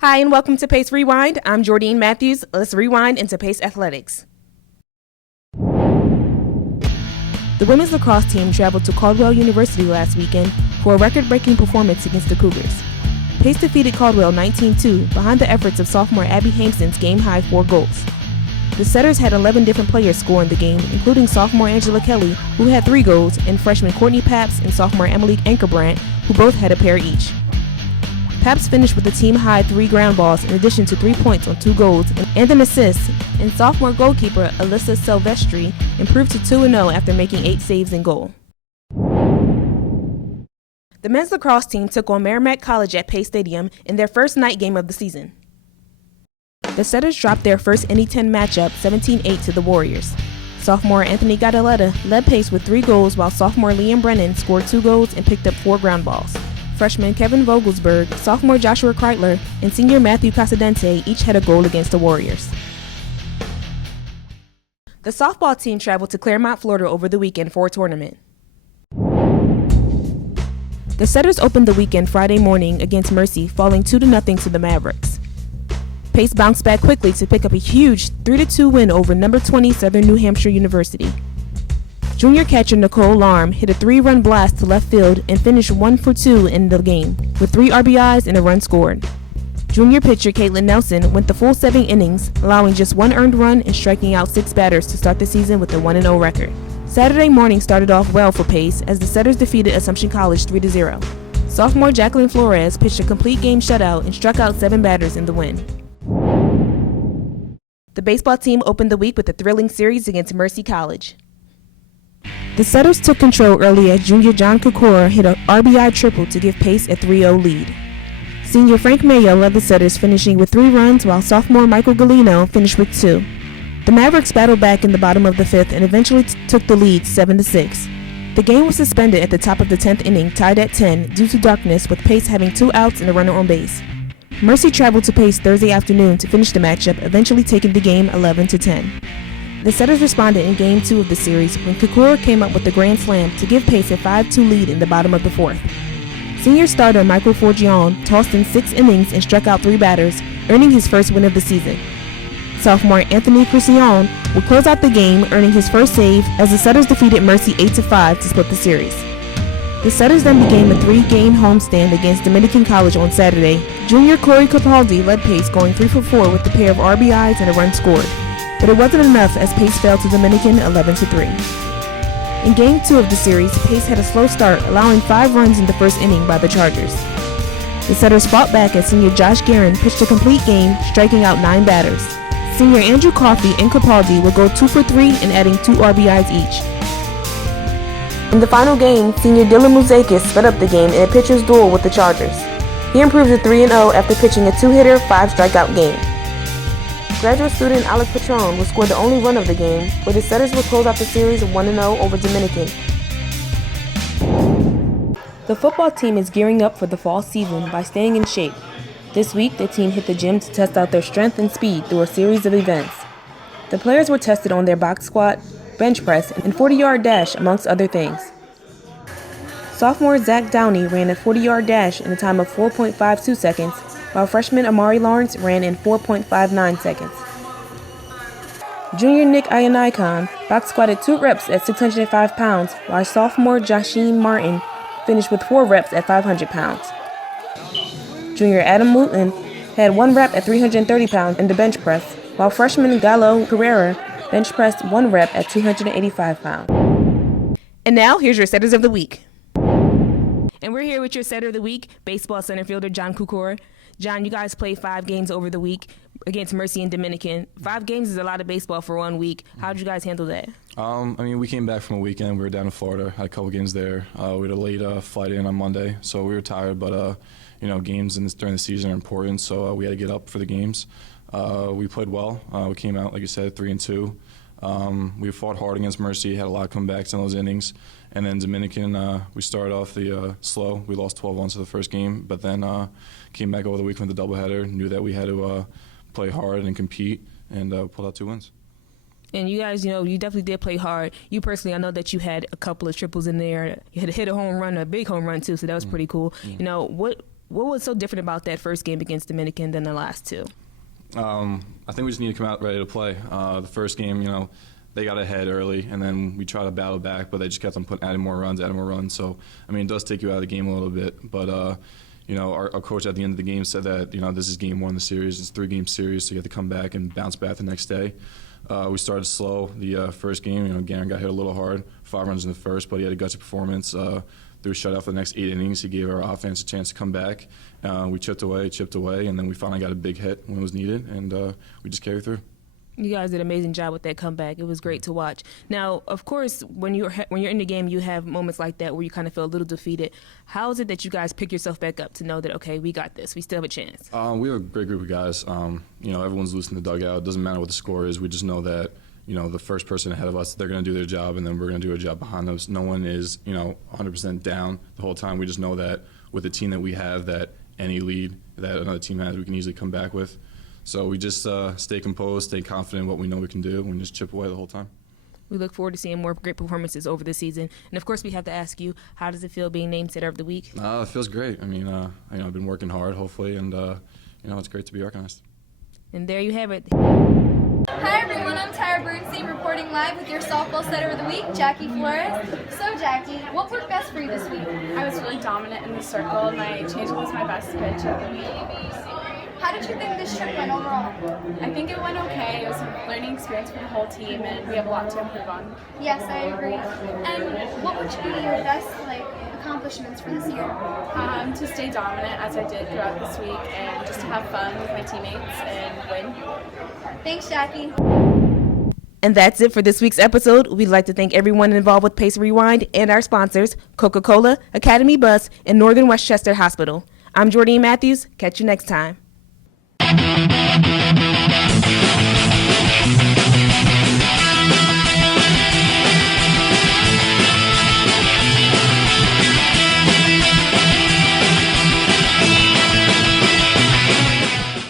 Hi, and welcome to Pace Rewind. I'm Jordine Matthews. Let's rewind into Pace Athletics. The women's lacrosse team traveled to Caldwell University last weekend for a record-breaking performance against the Cougars. Pace defeated Caldwell 19-2 behind the efforts of sophomore Abby Hampson's game-high 4 goals. The Setters had 11 different players score in the game, including sophomore Angela Kelly, who had 3 goals, and freshman Courtney Paps and sophomore Emily Ankerbrandt, who both had a pair each. Paps finished with a team-high 3 ground balls in addition to 3 points on 2 goals and an assist, and sophomore goalkeeper Alyssa Silvestri improved to 2-0 after making 8 saves in goal. The men's lacrosse team took on Merrimack College at Pace Stadium in their first night game of the season. The Setters dropped their first NE10 matchup 17-8 to the Warriors. Sophomore Anthony Gadaletta led Pace with 3 goals, while sophomore Liam Brennan scored 2 goals and picked up 4 ground balls. Freshman Kevin Vogelsberg, sophomore Joshua Kreitler, and senior Matthew Casadente each had a goal against the Warriors. The softball team traveled to Claremont, Florida over the weekend for a tournament. The Setters opened the weekend Friday morning against Mercy, falling 2-0 to the Mavericks. Pace bounced back quickly to pick up a huge 3-2 win over number 20 Southern New Hampshire University. Junior catcher Nicole Larm hit a 3-run blast to left field and finished 1 for 2 in the game, with 3 RBIs and a run scored. Junior pitcher Caitlin Nelson went the full 7 innings, allowing just 1 earned run and striking out 6 batters to start the season with a 1-0 record. Saturday morning started off well for Pace as the Setters defeated Assumption College 3-0. Sophomore Jacqueline Flores pitched a complete game shutout and struck out 7 batters in the win. The baseball team opened the week with a thrilling series against Mercy College. The Setters took control early as junior John Kokora hit an RBI triple to give Pace a 3-0 lead. Senior Frank Mayo led the Setters, finishing with 3 runs, while sophomore Michael Galino finished with 2. The Mavericks battled back in the bottom of the 5th and eventually took the lead 7-6. The game was suspended at the top of the 10th inning, tied at 10 due to darkness, with Pace having 2 outs and a runner on base. Mercy traveled to Pace Thursday afternoon to finish the matchup, eventually taking the game 11-10. The Setters responded in Game 2 of the series when Kokora came up with the grand slam to give Pace a 5-2 lead in the bottom of the 4th. Senior starter Michael Forgione tossed in 6 innings and struck out 3 batters, earning his first win of the season. Sophomore Anthony Crucione would close out the game, earning his first save as the Setters defeated Mercy 8-5 to split the series. The Setters then began a 3-game homestand against Dominican College on Saturday. Junior Corey Capaldi led Pace, going 3 for 4 with a pair of RBIs and a run scored. But it wasn't enough as Pace fell to Dominican 11-3. In Game 2 of the series, Pace had a slow start, allowing 5 runs in the first inning by the Chargers. The Setters fought back as senior Josh Guerin pitched a complete game, striking out 9 batters. Senior Andrew Coffey and Capaldi would go 2 for 3 and adding 2 RBIs each. In the final game, senior Dylan Mouzakis sped up the game in a pitcher's duel with the Chargers. He improved to 3-0 after pitching a 2-hitter, 5-strikeout game. Graduate student Alec Patron would score the only run of the game, where the Setters would close out the series 1-0 over Dominican. The football team is gearing up for the fall season by staying in shape. This week, the team hit the gym to test out their strength and speed through a series of events. The players were tested on their box squat, bench press, and 40-yard dash, amongst other things. Sophomore Zach Downey ran a 40-yard dash in a time of 4.52 seconds, while freshman Amari Lawrence ran in 4.59 seconds. Junior Nick Ionikon box squatted 2 reps at 605 pounds, while sophomore Josheen Martin finished with 4 reps at 500 pounds. Junior Adam Wooten had 1 rep at 330 pounds in the bench press, while freshman Gallo Carrera bench pressed 1 rep at 285 pounds. And now, here's your Setters of the Week. And we're here with your Setter of the Week, baseball center fielder John Kokora. John, you guys played 5 games over the week against Mercy and Dominican. 5 games is a lot of baseball for 1 week. How did you guys handle that? We came back from a weekend. We were down in Florida, had a couple games there. We had a late flight in on Monday, so we were tired. But games during the season are important, so we had to get up for the games. We played well. We came out, like you said, 3-2. We fought hard against Mercy, had a lot of comebacks in those innings. And then Dominican, we started off the slow. We lost 12-1 to the first game, but then came back over the weekend with a doubleheader, knew that we had to play hard and compete, and pulled out 2 wins. And you guys, you definitely did play hard. You personally, I know that you had a couple of triples in there. You had to hit a home run, a big home run too, so that was pretty cool. What What was so different about that first game against Dominican than the last two? I think we just need to come out ready to play. The first game, they got ahead early, and then we tried to battle back, but they just kept on adding more runs. So, it does take you out of the game a little bit. But, our coach at the end of the game said that, this is game one of the series. It's a 3-game series, so you have to come back and bounce back the next day. We started slow the first game. Garen got hit a little hard, 5 runs in the first, but he had a gutsy performance. Through shutout for the next 8 innings, he gave our offense a chance to come back. We chipped away, and then we finally got a big hit when it was needed, and we just carried through. You guys did an amazing job with that comeback. It was great to watch. Now, of course, when you're in the game, you have moments like that where you kind of feel a little defeated. How is it that you guys pick yourself back up to know that, okay, we got this, we still have a chance? We have a great group of guys. Everyone's loose in the dugout. It doesn't matter what the score is. We just know that the first person ahead of us, they're going to do their job, and then we're going to do a job behind us. No one is 100% down the whole time. We just know that with the team that we have, that any lead that another team has, we can easily come back with. So we just stay composed, stay confident in what we know we can do, and just chip away the whole time. We look forward to seeing more great performances over the season. And, of course, we have to ask you, how does it feel being named Setter of the Week? It feels great. I've been working hard, hopefully, and, it's great to be recognized. And there you have it. Hi everyone, I'm Tyra Bernstein reporting live with your softball setter of the week, Jackie Flores. So Jackie, what worked best for you this week? I was really dominant in the circle. My changeup was my best pitch of the week. How did you think this trip went overall? I think it went okay. It was a learning experience for the whole team, and we have a lot to improve on. Yes, I agree. And what would be your best accomplishments for this year? To stay dominant as I did throughout this week, and just to have fun with my teammates and win. Thanks, Jackie. And that's it for this week's episode. We'd like to thank everyone involved with Pace Rewind and our sponsors, Coca-Cola, Academy Bus, and Northern Westchester Hospital. I'm Jordan Matthews. Catch you next time.